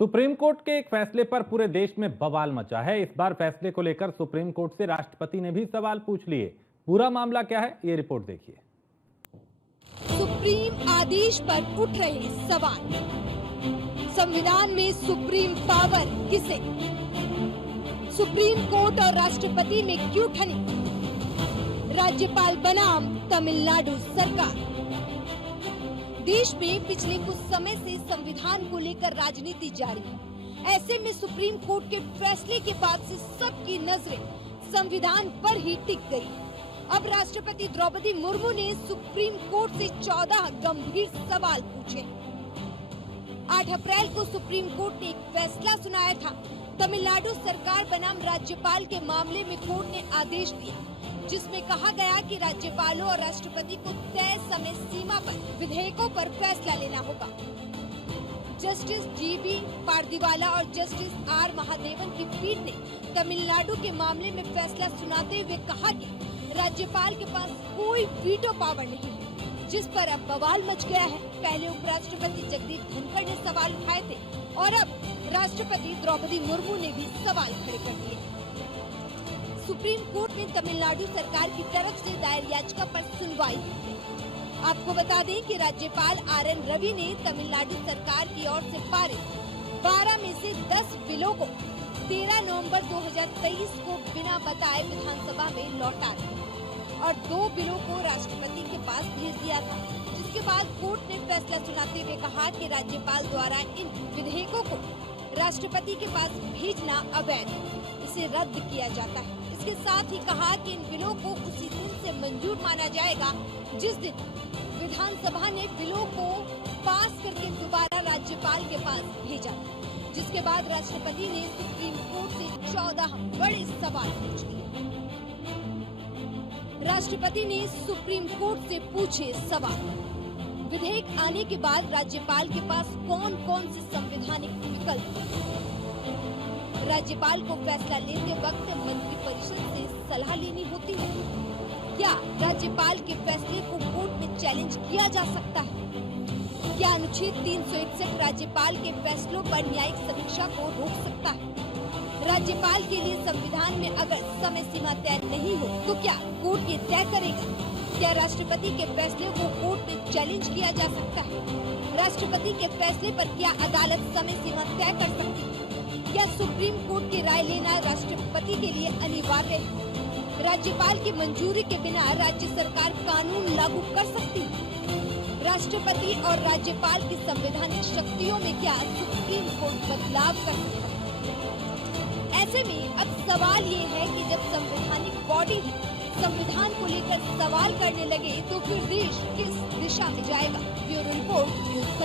Supreme court के एक फैसले पर पूरे देश में बवाल मचा है। इस बार फैसले को लेकर सुप्रीम कोर्ट से राष्ट्रपति ने भी सवाल पूछ लिए। पूरा मामला क्या है, ये रिपोर्ट देखिए। सुप्रीम आदेश पर उठ रहे सवाल। संविधान में सुप्रीम पावर किसे? सुप्रीम कोर्ट और राष्ट्रपति में क्यों ठनी? राज्यपाल बनाम तमिलनाडु सरकार। देश में पिछले कुछ समय से संविधान को लेकर राजनीति जारी है। ऐसे में सुप्रीम कोर्ट के फैसले के बाद से सबकी नजरें संविधान पर ही टिक गई। अब राष्ट्रपति द्रौपदी मुर्मू ने सुप्रीम कोर्ट से 14 गंभीर सवाल पूछे। 8 अप्रैल को सुप्रीम कोर्ट ने एक फैसला सुनाया था। तमिलनाडु सरकार बनाम राज्यपाल के मामले में कोर्ट ने आदेश दिया, जिसमें कहा गया कि राज्यपालों और राष्ट्रपति को तय समय सीमा पर विधेयकों पर फैसला लेना होगा। जस्टिस जीबी पारदीवाला और जस्टिस आर महादेवन की पीठ ने तमिलनाडु के मामले में फैसला सुनाते हुए कहा कि राज्यपाल के पास कोई वीटो पावर नहीं है, जिस पर अब बवाल मच गया है। पहले उपराष्ट्रपति जगदीप धनखड़ ने सवाल उठाए थे और अब राष्ट्रपति द्रौपदी मुर्मू ने भी सवाल खड़े कर दिए। सुप्रीम कोर्ट ने तमिलनाडु सरकार की तरफ से दायर याचिका पर सुनवाई की। आपको बता दें कि राज्यपाल आर.एन. रवि ने तमिलनाडु सरकार की ओर से पारित 12 में से 10 बिलों को 13 नवंबर 2023 को बिना बताए विधानसभा में लौटा दिया और 2 बिलों को राष्ट्रपति के पास भेज दिया था, जिसके बाद कोर्ट ने फैसला सुनाते हुए कहा कि राज्यपाल द्वारा इन विधेयकों को राष्ट्रपति के पास भेजना अवैध है, इसे रद्द किया जाता है। इसके साथ ही कहा कि इन बिलों को उसी दिन से मंजूर माना जाएगा जिस दिन विधानसभा ने बिलों को पास करके दोबारा राज्यपाल के पास भेजा, जिसके बाद राष्ट्रपति ने सुप्रीम कोर्ट से 14 बड़े सवाल पूछ लिए। राष्ट्रपति ने सुप्रीम कोर्ट से पूछे सवाल। विधेयक आने के बाद राज्यपाल के पास कौन कौन से संवैधानिक विकल्प हैं? राज्यपाल को फैसला लेते वक्त मंत्रिपरिषद से सलाह लेनी होती है। क्या राज्यपाल के फैसले को कोर्ट में चैलेंज किया जा सकता है? क्या अनुच्छेद 361 राज्यपाल के फैसलों पर न्यायिक समीक्षा को रोक सकता है? राज्यपाल के लिए संविधान में अगर समय सीमा तय नहीं हो तो क्या कोर्ट ये तय करेगा? क्या राष्ट्रपति के फैसले को कोर्ट में चैलेंज किया जा सकता है? राष्ट्रपति के फैसले पर क्या अदालत समय सीमा तय कर सकती है? क्या सुप्रीम कोर्ट की राय लेना राष्ट्रपति के लिए अनिवार्य है? राज्यपाल की मंजूरी के बिना राज्य सरकार कानून लागू कर सकती है? राष्ट्रपति और राज्यपाल की संवैधानिक शक्तियों में क्या सुप्रीम कोर्ट बदलाव कर सकता है? ऐसे में अब सवाल ये है कि जब संवैधानिक बॉडी ही संविधान को लेकर सवाल करने लगे तो फिर देश किस दिशा में जाएगा? Bureau report, news